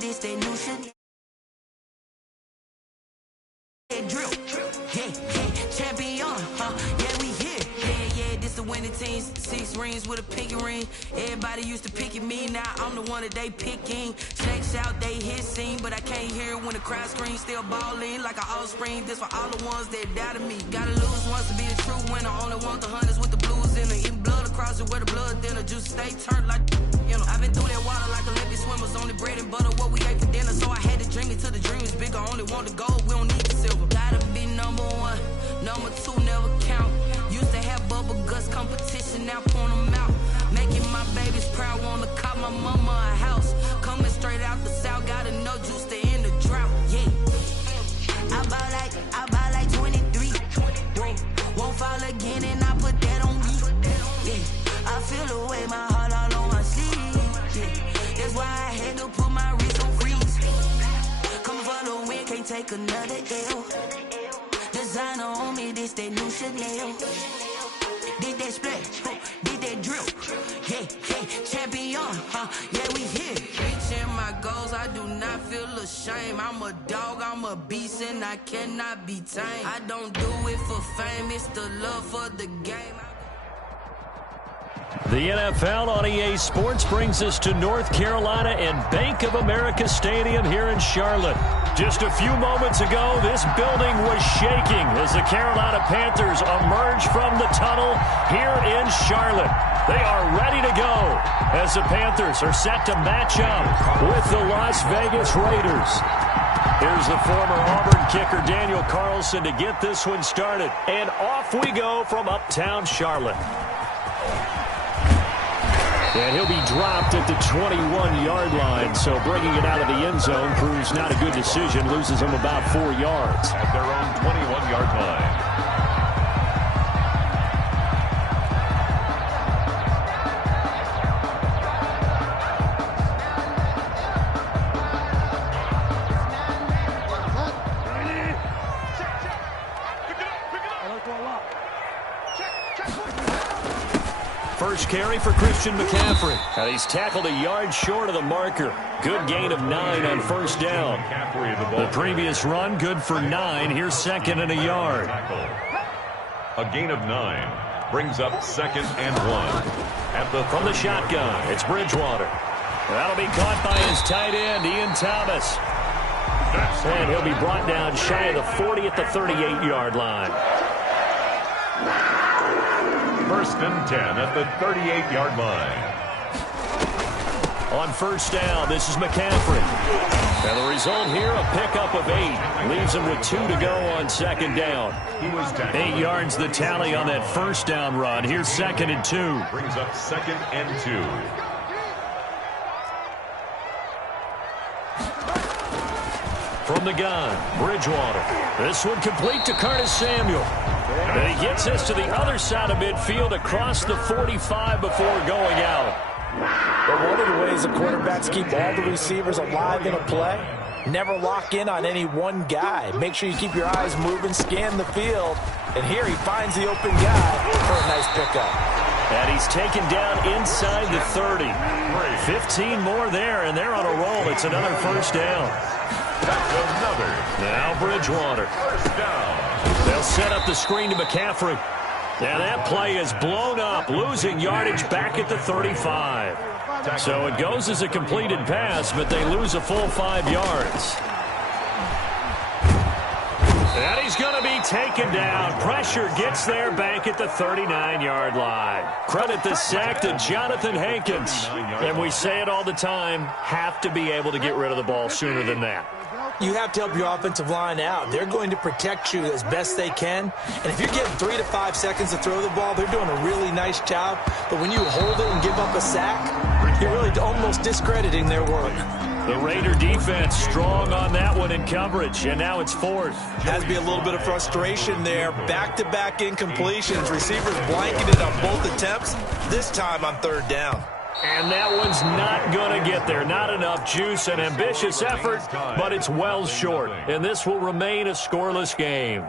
this that new shit. Drill, champion, yeah, we here. Yeah, this the winning teams. 6 rings with a pinky ring. Everybody used to pick at me, now I'm the one that they picking. Checks out, they hit scene, but I can't hear it when the crowd screams. Still balling like an offspring. This for all the ones that doubted me. Gotta lose once to be a true winner. Only want the hunters with the blues in it. Eating blood across it where the blood thinner. Juice stay turned like, you know. I've been through that water like Olympic swimmers. Only bread and butter, what we ate for dinner. So I had to dream it till the dream is bigger. Only want the gold, we don't need the silver. Gotta be number 1, number 2 never count. Used to have bubble guts competition, now point them out. Making my babies proud, wanna cop my mama a house. Coming straight out the south, gotta know juice to end the drought. Yeah, I buy like 23. Won't fall again, and I put that on me. Yeah, I feel the way, my heart all on my sleeve. Yeah, that's why I had to put my wrist on freeze. Coming for the win, can't take another L. Designer on me, this that new Chanel. Did that splash, did that drill. Yeah, champion, yeah, we here. Reaching my goals, I do not feel ashamed. I'm a dog, I'm a beast, and I cannot be tamed. I don't do it for fame, it's the love for the game. The NFL on EA Sports brings us to North Carolina and Bank of America Stadium here in Charlotte. Just a few moments ago, this building was shaking as the Carolina Panthers emerge from the tunnel here in Charlotte. They are ready to go as the Panthers are set to match up with the Las Vegas Raiders. Here's the former Auburn kicker Daniel Carlson to get this one started. And off we go from uptown Charlotte. And he'll be dropped at the 21-yard line, so bringing it out of the end zone proves not a good decision. Loses him about 4 yards. At their own 21-yard line. First carry for Christian McCaffrey. And he's tackled a yard short of the marker. Good gain of 9 on first down. The previous run, good for 9. Here's second and a yard. A gain of 9 brings up 2nd and 1. From the shotgun, it's Bridgewater. That'll be caught by his tight end, Ian Thomas. And he'll be brought down shy of the 40 at the 38-yard line. 1st and 10 at the 38-yard line. On first down, this is McCaffrey. And the result here, a pickup of 8. Leaves him with 2 to go on second down. 8 yards the tally on that first down run. Here's 2nd and 2. Brings up 2nd and 2. From the gun, Bridgewater. This one complete to Curtis Samuel. And he gets us to the other side of midfield across the 45 before going out. But one of the ways the quarterbacks keep all the receivers alive in a play, never lock in on any one guy. Make sure you keep your eyes moving, scan the field. And here he finds the open guy for a nice pickup. And he's taken down inside the 30. 15 more there, and they're on a roll. It's another first down. That's another. Now Bridgewater. First down. They'll set up the screen to McCaffrey. And that play is blown up, losing yardage back at the 35. So it goes as a completed pass, but they lose a full 5 yards. And he's going to be taken down. Pressure gets there back at the 39-yard line. Credit the sack to Jonathan Hankins. And we say it all the time, have to be able to get rid of the ball sooner than that. You have to help your offensive line out. They're going to protect you as best they can. And if you're getting 3 to 5 seconds to throw the ball, they're doing a really nice job. But when you hold it and give up a sack, you're really almost discrediting their work. The Raider defense strong on that one in coverage, and now it's 4th. Has to be a little bit of frustration there. Back-to-back incompletions. Receivers blanketed on both attempts, this time on 3rd down. And that one's not going to get there. Not enough juice, an ambitious effort, but it's well short. And this will remain a scoreless game.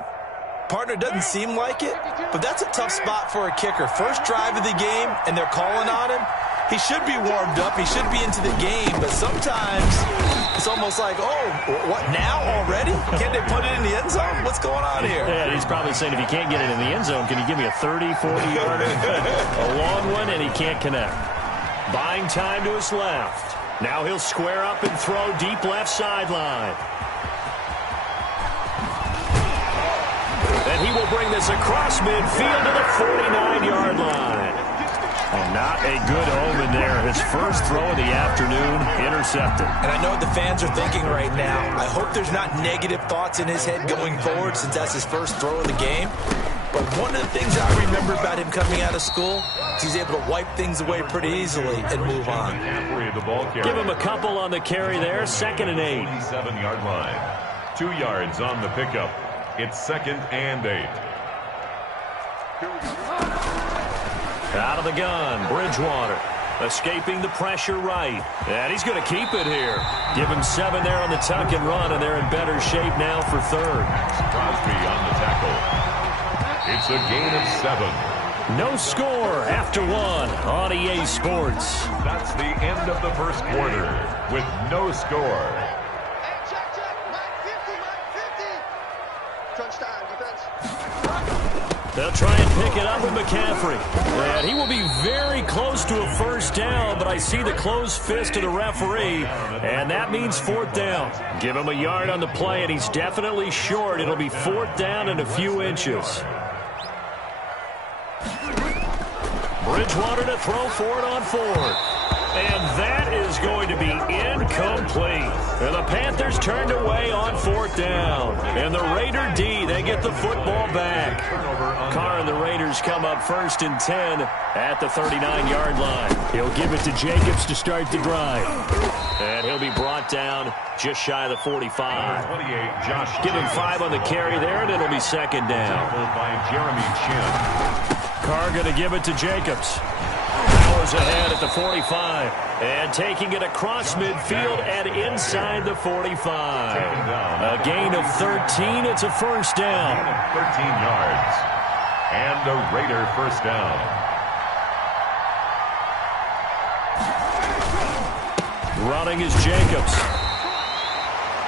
Partner doesn't seem like it, but that's a tough spot for a kicker. First drive of the game, and they're calling on him. He should be warmed up. He should be into the game, but sometimes It's almost like, oh, what now already? Can't they put it in the end zone? What's going on here? Yeah, he's probably saying, if you can't get it in the end zone, can you give me a 30, 40-yarder? A long one, and he can't connect. Buying time to his left. Now he'll square up and throw deep left sideline. And he will bring this across midfield to the 49-yard line. And not a good omen there. His first throw of the afternoon, intercepted. And I know what the fans are thinking right now. I hope there's not negative thoughts in his head going forward since that's his first throw of the game. But one of the things I remember about him coming out of school is he's able to wipe things away pretty easily and move on. Give him a couple on the carry there. 2nd and 8. 7-yard line. 2 yards on the pickup. It's 2nd and 8. Out of the gun, Bridgewater. Escaping the pressure right. And he's going to keep it here. Give him 7 there on the tuck and run, and they're in better shape now for 3rd. Crosby on the tackle. It's a gain of 7. No score after 1 on EA Sports. That's the end of the first quarter with no score. They'll try and pick it up with McCaffrey. And he will be very close to a first down, but I see the closed fist of the referee, and that means 4th down. Give him a yard on the play, and he's definitely short. It'll be 4th down and a few inches. Bridgewater to throw for it on 4th. And that is going to be incomplete. And the Panthers turned away on 4th down. And the Raider D, they get the football back. Carr and the Raiders come up 1st and 10 at the 39-yard line. He'll give it to Jacobs to start the drive. And he'll be brought down just shy of the 45. Give him 5 on the carry there, and it'll be 2nd down. By Jeremy Chin. Carr going to give it to Jacobs. Powers ahead at the 45. And taking it across midfield and inside the 45. A gain of 13. It's a first down. 13 yards. And a Raider first down. Running is Jacobs.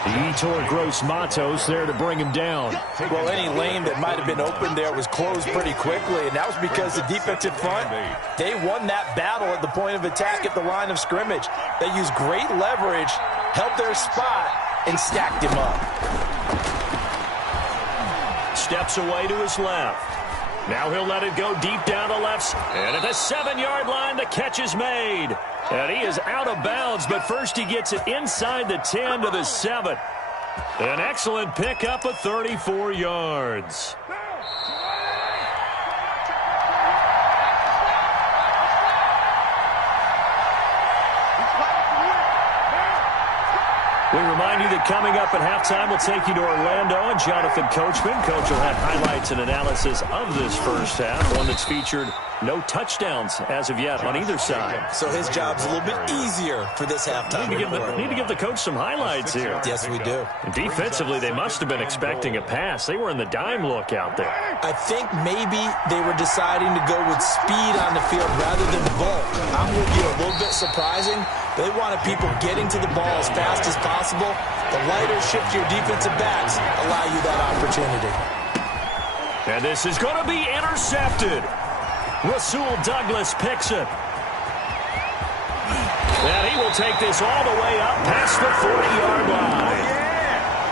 Yetur Gross-Matos there to bring him down. Well, any lane that might have been open there was closed pretty quickly, and that was because the defensive front, they won that battle at the point of attack at the line of scrimmage. They used great leverage, held their spot, and stacked him up. Steps away to his left. Now he'll let it go deep down the left. And at the 7-yard line, the catch is made. And he is out of bounds, but first he gets it inside the 10 to the 7. An excellent pickup of 34 yards. We remind you that coming up at halftime, we'll take you to Orlando and Jonathan Coachman. Coach will have highlights and analysis of this first half, one that's featured no touchdowns as of yet on either side. So his job's a little bit easier for this halftime. Need to give the coach some highlights here. Yes, we do. And defensively, they must have been expecting a pass. They were in the dime look out there. I think maybe they were deciding to go with speed on the field rather than bulk. I'm with you, a little bit surprising. They wanted people getting to the ball as fast as possible. The lighter, shiftier defensive backs allow you that opportunity. And this is going to be intercepted. Rasul Douglas picks it. And he will take this all the way up past the 40-yard line.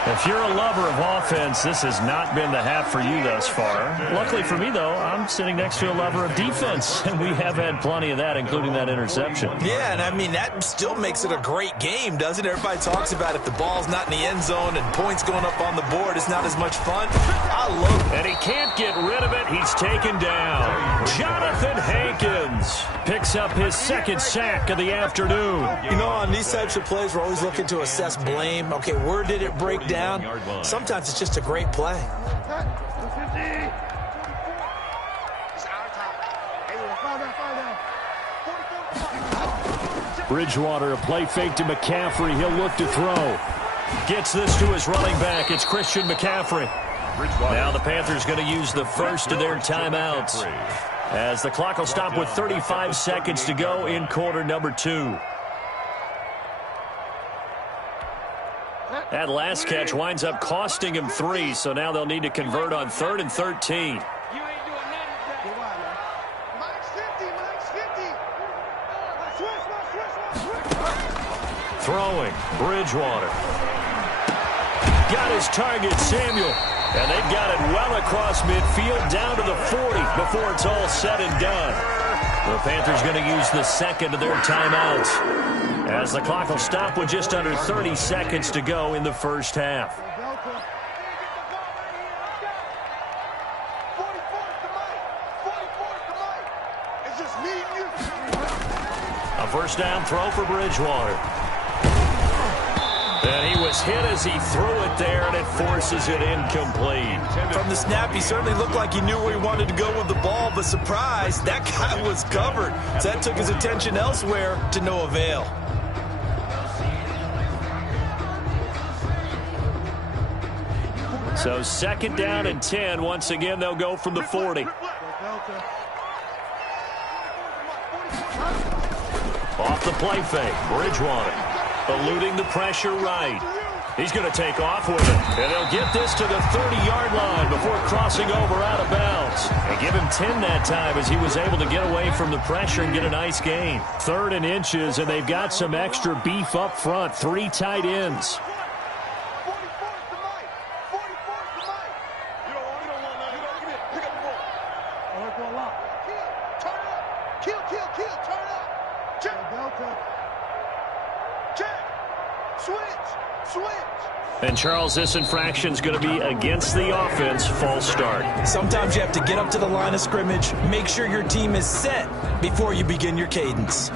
If you're a lover of offense, this has not been the half for you thus far. Luckily for me, though, I'm sitting next to a lover of defense, and we have had plenty of that, including that interception. Yeah, and I mean, that still makes it a great game, doesn't it? Everybody talks about if the ball's not in the end zone and points going up on the board, it's not as much fun. I love it. And he can't get rid of it. He's taken down. Jonathan Hankins picks up his 2nd sack of the afternoon. You know, on these types of plays, we're always looking to assess blame. Okay, where did it break down? Sometimes it's just a great play. Bridgewater, a play fake to McCaffrey. He'll look to throw. Gets this to his running back. It's Christian McCaffrey. Now the Panthers going to use the first of their timeouts, as the clock will stop with 35 seconds to go in quarter number 2. That last catch winds up costing him 3, so now they'll need to convert on 3rd and 13. Throwing, Bridgewater. Got his target, Samuel. And they've got it well across midfield down to the 40 before it's all said and done. The Panthers going to use the second of their timeouts, as the clock will stop with just under 30 seconds to go in the first half. A first down throw for Bridgewater. And he was hit as he threw it there, and it forces it incomplete. From the snap, he certainly looked like he knew where he wanted to go with the ball, but surprise, that guy was covered. So that took his attention elsewhere to no avail. So 2nd down and 10. Once again, they'll go from the 40. Off the play fake, Bridgewater eluding the pressure right. He's going to take off with it, and they'll get this to the 30-yard line before crossing over out of bounds. And give him 10 that time as he was able to get away from the pressure and get a nice gain. 3rd and inches, and they've got some extra beef up front. 3 tight ends. And, Charles, this infraction is going to be against the offense. False start. Sometimes you have to get up to the line of scrimmage, make sure your team is set before you begin your cadence.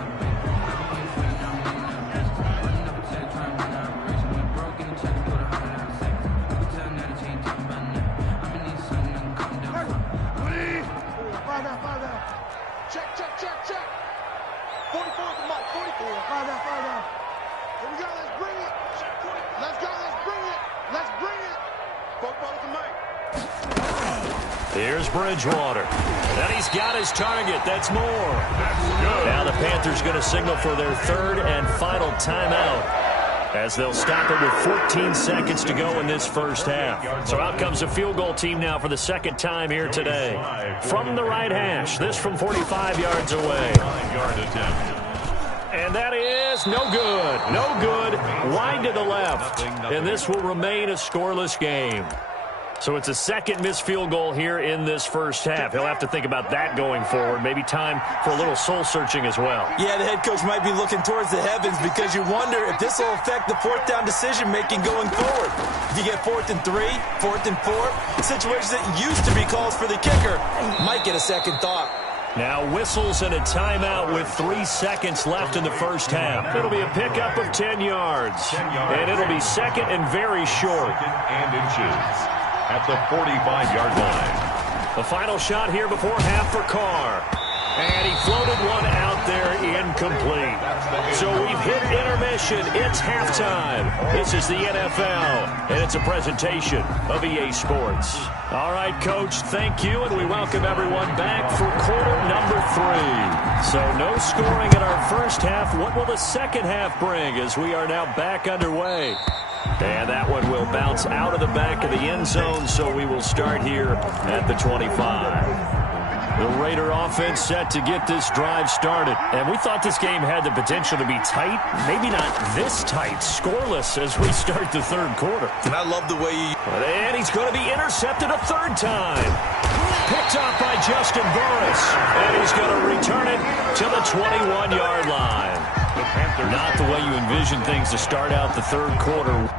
Here's Bridgewater. And he's got his target. That's more. Now the Panthers going to signal for their 3rd and final timeout, as they'll stop it with 14 seconds to go in this first half. So out comes a field goal team now for the 2nd time here today. From the right hash, this from 45 yards away. And that is no good. No good. Wide to the left. And this will remain a scoreless game. So it's a 2nd missed field goal here in this first half. He'll have to think about that going forward. Maybe time for a little soul-searching as well. Yeah, the head coach might be looking towards the heavens, because you wonder if this will affect the 4th down decision-making going forward. If you get 4th and 3, 4th and 4, situations that used to be calls for the kicker might get a second thought. Now whistles and a timeout with 3 seconds left in the first half. It'll be a pickup of 10 yards. And it'll be 2nd and very short. 2nd and inches. At the 45-yard line. The final shot here before half for Carr. And he floated one out there, incomplete. So we've hit intermission. It's halftime. This is the NFL, and it's a presentation of EA Sports. All right, Coach, thank you, and we welcome everyone back for quarter number 3. So no scoring in our first half. What will the second half bring as we are now back underway? And that one will bounce out of the back of the end zone, so we will start here at the 25. The Raider offense set to get this drive started. And we thought this game had the potential to be tight. Maybe not this tight. Scoreless as we start the 3rd quarter. And I love the way he... And he's going to be intercepted a 3rd time. Picked off by Justin Burris. And he's going to return it to the 21-yard line. Not the way you envision things to start out the 3rd quarter.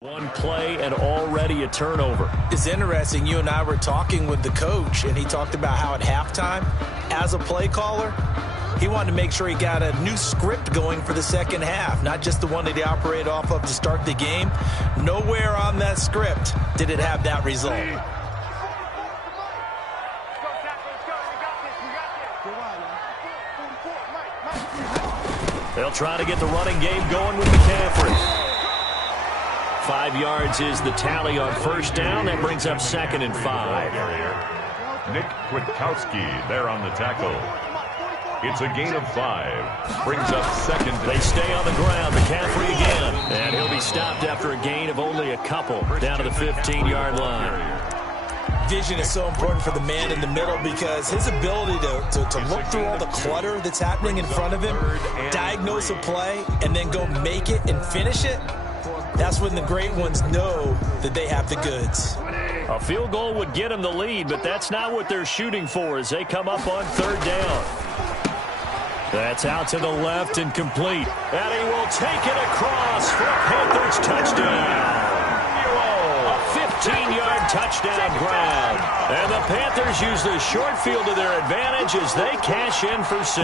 One play and already a turnover. It's interesting. You and I were talking with the coach, and he talked about how at halftime, as a play caller, he wanted to make sure he got a new script going for the second half, not just the one that he operated off of to start the game. Nowhere on that script did it have that result. They'll try to get the running game going with McCaffrey. 5 yards is the tally on first down. That brings up 2nd and 5. Nick Kwiatkowski there on the tackle. It's a gain of 5. Brings up 2nd. They stay on the ground. McCaffrey again. And he'll be stopped after a gain of only a couple down to the 15-yard line. Vision is so important for the man in the middle because his ability to look through all the clutter that's happening in front of him, diagnose a play, and then go make it and finish it, that's when the great ones know that they have the goods. A field goal would get them the lead, but that's not what they're shooting for as they come up on 3rd down. That's out to the left and complete. And he will take it across for a Panthers touchdown. A 15-yard touchdown grab. And the Panthers use the short field to their advantage as they cash in for 6.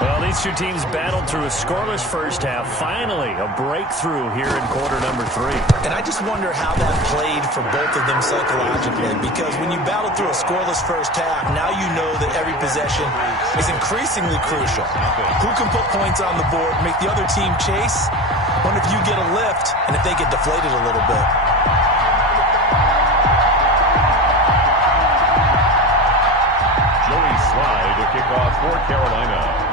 Well, these two teams battled through a scoreless first half. Finally, a breakthrough here in quarter number 3. And I just wonder how that played for both of them psychologically, because when you battle through a scoreless first half, now you know that every possession is increasingly crucial. Who can put points on the board, make the other team chase? Wonder if you get a lift and if they get deflated a little bit. Joey Slye to kick off for Carolina.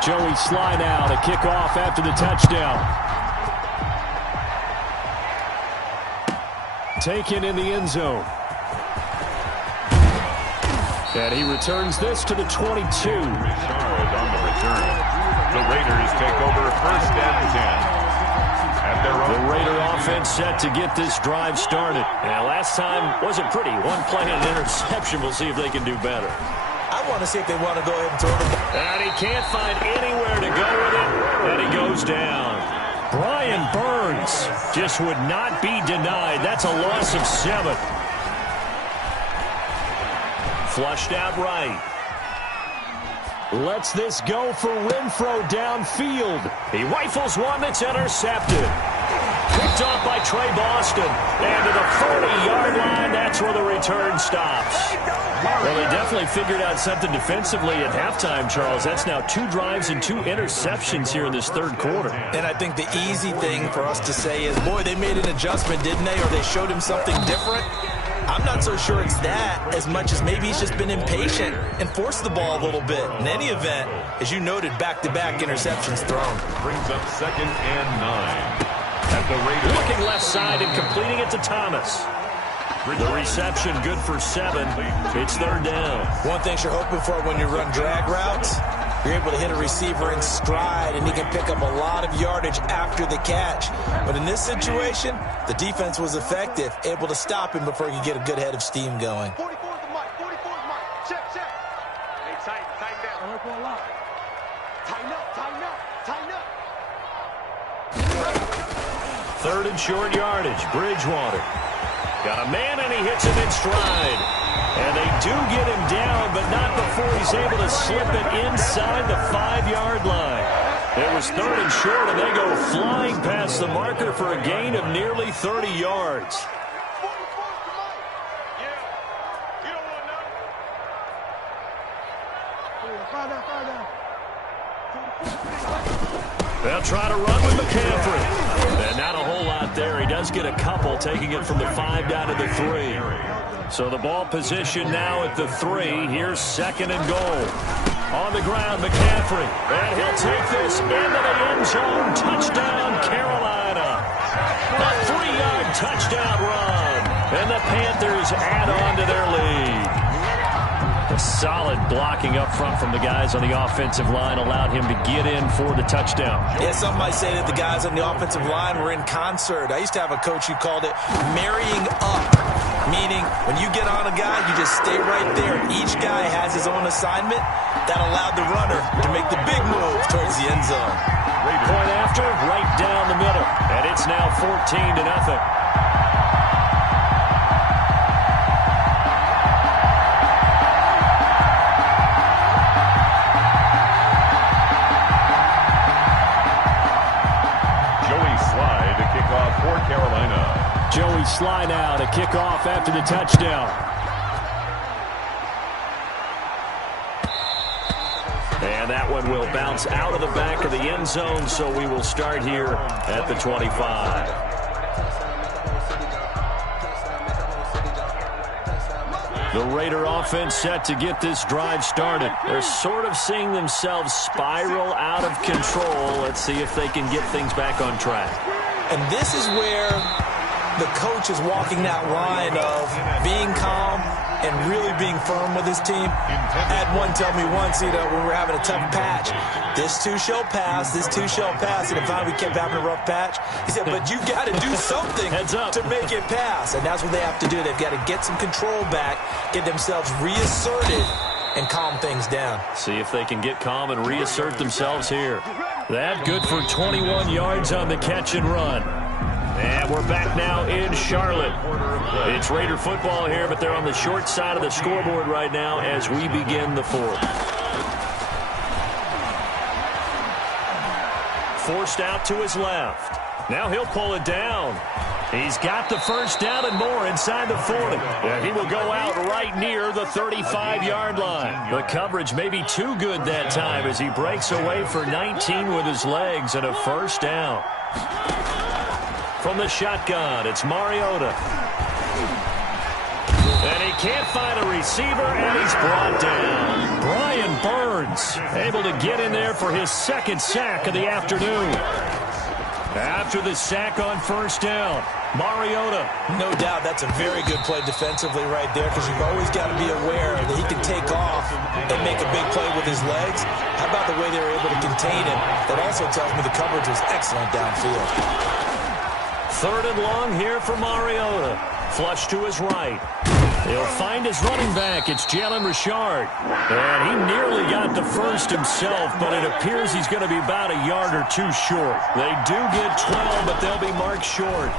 Joey Slye now to kick off after the touchdown. Taken in the end zone. And he returns this to the 22. Richard on the return. The Raiders take over 1st and 10. The Raider offense set to get this drive started. And last time wasn't pretty. One play and an interception. We'll see if they can do better. I want to see if they want to go ahead and throw the ball. And he can't find anywhere to go with it. And he goes down. Brian Burns just would not be denied. That's a loss of 7. Flushed out right. Lets this go for Renfro downfield. He rifles one that's intercepted. Picked off by Trey Boston. And to the 40-yard line, that's where the return stops. Well, they definitely figured out something defensively at halftime, Charles. That's now 2 drives and 2 interceptions here in this 3rd quarter. And I think the easy thing for us to say is, boy, they made an adjustment, didn't they? Or they showed him something different. I'm not so sure it's that as much as maybe he's just been impatient and forced the ball a little bit. In any event, as you noted, back-to-back interceptions thrown. Brings up 2nd and 9. At the Raiders. Looking left side and completing it to Thomas. The reception good for 7. It's 3rd down. One thing you're hoping for when you run drag routes, you're able to hit a receiver in stride, and he can pick up a lot of yardage after the catch. But in this situation, the defense was effective, able to stop him before he could get a good head of steam going. 44 is the mic. 44 is the mic. Check. Hey, tighten down. Tighten up. 3rd and short yardage. Bridgewater. Got a man, and he hits him in stride. And they do get him down, but not before he's able to slip it inside the 5-yard line. It was 3rd and short, and they go flying past the marker for a gain of nearly 30 yards. They'll try to run with McCaffrey. And not a whole lot there. He does get a couple, taking it from the 5 down to the 3. So the ball position now at the 3. Here's 2nd and goal. On the ground, McCaffrey. And he'll take this into the end zone. Touchdown, Carolina. A 3-yard touchdown run. And the Panthers add on to their lead. A solid blocking up front from the guys on the offensive line allowed him to get in for the touchdown. Yeah, some might say that the guys on the offensive line were in concert. I used to have a coach who called it marrying up, meaning when you get on a guy, you just stay right there. Each guy has his own assignment. That allowed the runner to make the big move towards the end zone. Point after after, right down the middle. And it's now 14-0. For Carolina. Joey Sly now to kick off after the touchdown. And that one will bounce out of the back of the end zone, so we will start here at the 25. The Raider offense set to get this drive started. They're sort of seeing themselves spiral out of control. Let's see if they can get things back on track. And this is where the coach is walking that line of being calm and really being firm with his team. I had one tell me once, when we were having a tough patch, this too shall pass, this too shall pass. And finally we kept having a rough patch. He said, but you've got to do something to make it pass. And that's what they have to do. They've got to get some control back, get themselves reasserted, and calm things down. See if they can get calm and reassert themselves here. That good for 21 yards on the catch and run. And we're back now in Charlotte. It's Raider football here, but they're on the short side of the scoreboard right now as we begin the fourth. Forced out to his left. Now he'll pull it down. He's got the first down and more inside the 40. And he will go out right near the 35-yard line. The coverage may be too good that time as he breaks away for 19 with his legs and a first down. From the shotgun, it's Mariota. And he can't find a receiver, and he's brought down. Brian Burns able to get in there for his second sack of the afternoon. After the sack on first down, Mariota. No doubt that's a very good play defensively right there, because you've always got to be aware that he can take off and make a big play with his legs. How about the way they were able to contain him? That also tells me the coverage was excellent downfield. Third and long here for Mariota. Flush to his right. He'll find his running back. It's Jalen Richard. And he nearly got the first himself, but it appears he's going to be about a yard or two short. They do get 12, but they'll be marked short.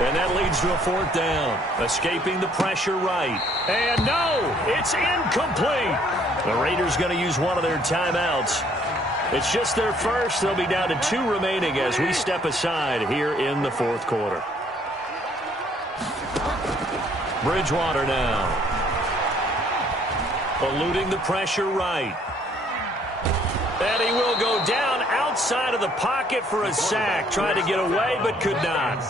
And that leads to a fourth down. Escaping the pressure right. And no, it's incomplete. The Raiders going to use one of their timeouts. It's just their first. They'll be down to 2 remaining as we step aside here in the fourth quarter. Bridgewater now. Eluding the pressure right. And he will go down outside of the pocket for a sack. Tried to get away but could not.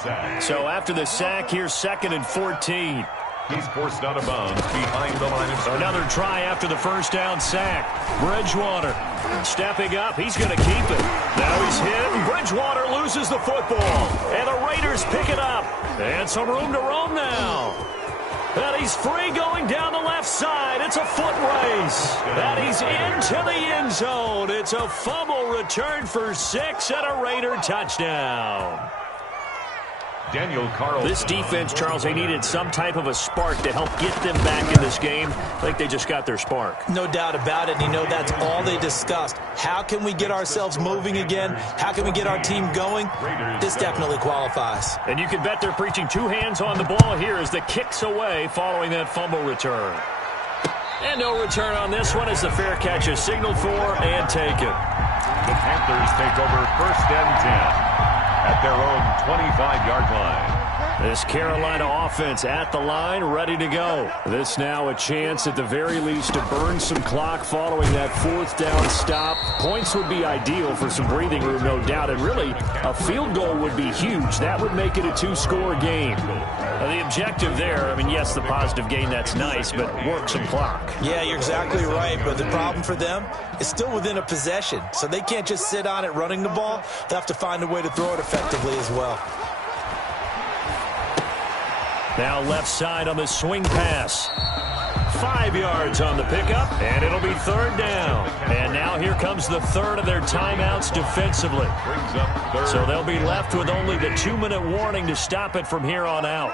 So after the sack, here's 2nd and 14. He's forced out of bounds behind the line of scrimmage. Another try after the first down sack. Bridgewater stepping up. He's going to keep it. Now he's hit, and Bridgewater loses the football. And the Raiders pick it up. And some room to roam now. And he's free going down the left side. It's a foot race. And he's into the end zone. It's a fumble return for 6 and a Raider touchdown. Daniel Carlson. This defense, Charles, they needed some type of a spark to help get them back in this game. I think they just got their spark. No doubt about it. And that's all they discussed. How can we get ourselves moving again? How can we get our team going? This definitely qualifies. And you can bet they're preaching 2 hands on the ball here as the kick's away following that fumble return. And no return on this one as the fair catch is signaled for and taken. The Panthers take over 1st and 10. At their own 25-yard line. This Carolina offense at the line, ready to go. This now a chance at the very least to burn some clock following that 4th down stop. Points would be ideal for some breathing room, no doubt. And really, a field goal would be huge. That would make it a 2-score game. The objective there, yes, the positive gain, that's nice, but work some clock. Yeah, you're exactly right. But the problem for them is still within a possession. So they can't just sit on it running the ball. They have to find a way to throw it effectively as well. Now left side on the swing pass. 5 yards on the pickup, and it'll be 3rd down. And now here comes the 3rd of their timeouts defensively. So they'll be left with only the 2-minute warning to stop it from here on out.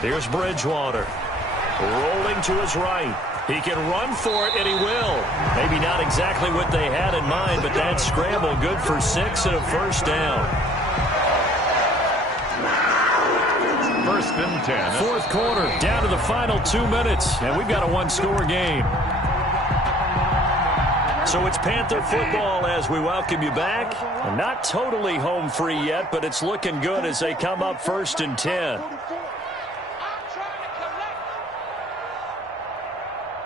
Here's Bridgewater. Rolling to his right. He can run for it, and he will. Maybe not exactly what they had in mind, but that scramble good for 6 and a first down. First and 10. Fourth quarter, down to the final 2 minutes, and we've got a one-score game. So it's Panther football as we welcome you back. And not totally home free yet, but it's looking good as they come up first and 10.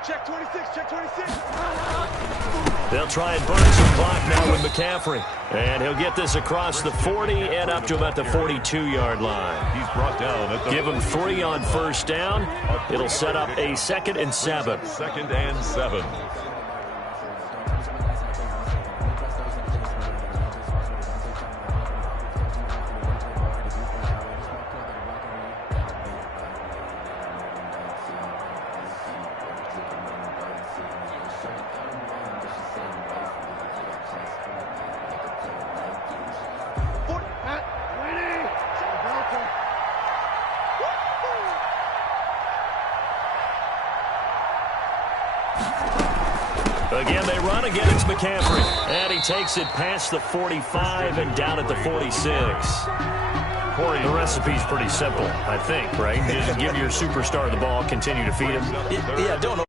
Check 26, check 26. They'll try and burn some clock now with McCaffrey. And he'll get this across the 40 and up to about the 42-yard line. He's brought down at the Give him 3 on first down. It'll set up a 2nd and 7. 2nd and 7. Again, they run again. It's McCaffrey. And he takes it past the 45 and down at the 46. Corey, the recipe's pretty simple, I think, right? Just give your superstar the ball, continue to feed him. Yeah, don't